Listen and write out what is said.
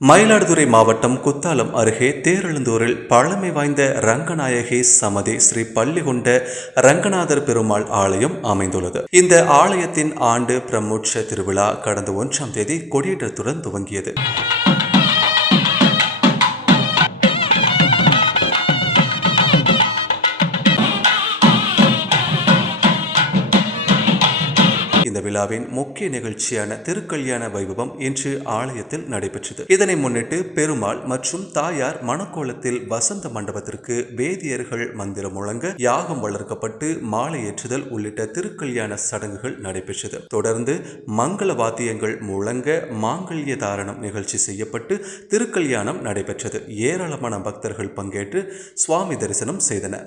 மயிலாடுதுறை மாவட்டம் குத்தாலம் அருகே தேரெழுந்தூரில் பழமை வாய்ந்த ரங்கநாயகி சமதி ஸ்ரீ பள்ளிகொண்ட ரங்கநாதர் பெருமாள் ஆலயம் அமைந்துள்ளது. இந்த ஆலயத்தின் ஆண்டு பிரம்மோற்ச திருவிழா கடந்த 1ஆம் தேதி கொடியேற்றத்துடன் துவங்கியது. இந்த விழாவின் முக்கிய நிகழ்ச்சியான திருக்கல்யாண வைபவம் இன்று ஆலயத்தில் நடைபெற்றது. இதனை முன்னிட்டு பெருமாள் மற்றும் தாயார் மணக்கோலத்தில் வசந்த மண்டபத்திற்கு வேதியர்கள் மந்திரம் முழங்க யாகம் வளர்க்கப்பட்டு மாலை ஏற்றுதல் உள்ளிட்ட திருக்கல்யாண சடங்குகள் நடைபெற்றது. தொடர்ந்து மங்கள வாத்தியங்கள் முழங்க மாங்கல்ய தாரணம் நிகழ்ச்சி செய்யப்பட்டு திருக்கல்யாணம் நடைபெற்றது. ஏராளமான பக்தர்கள் பங்கேற்று சுவாமி தரிசனம் செய்தனர்.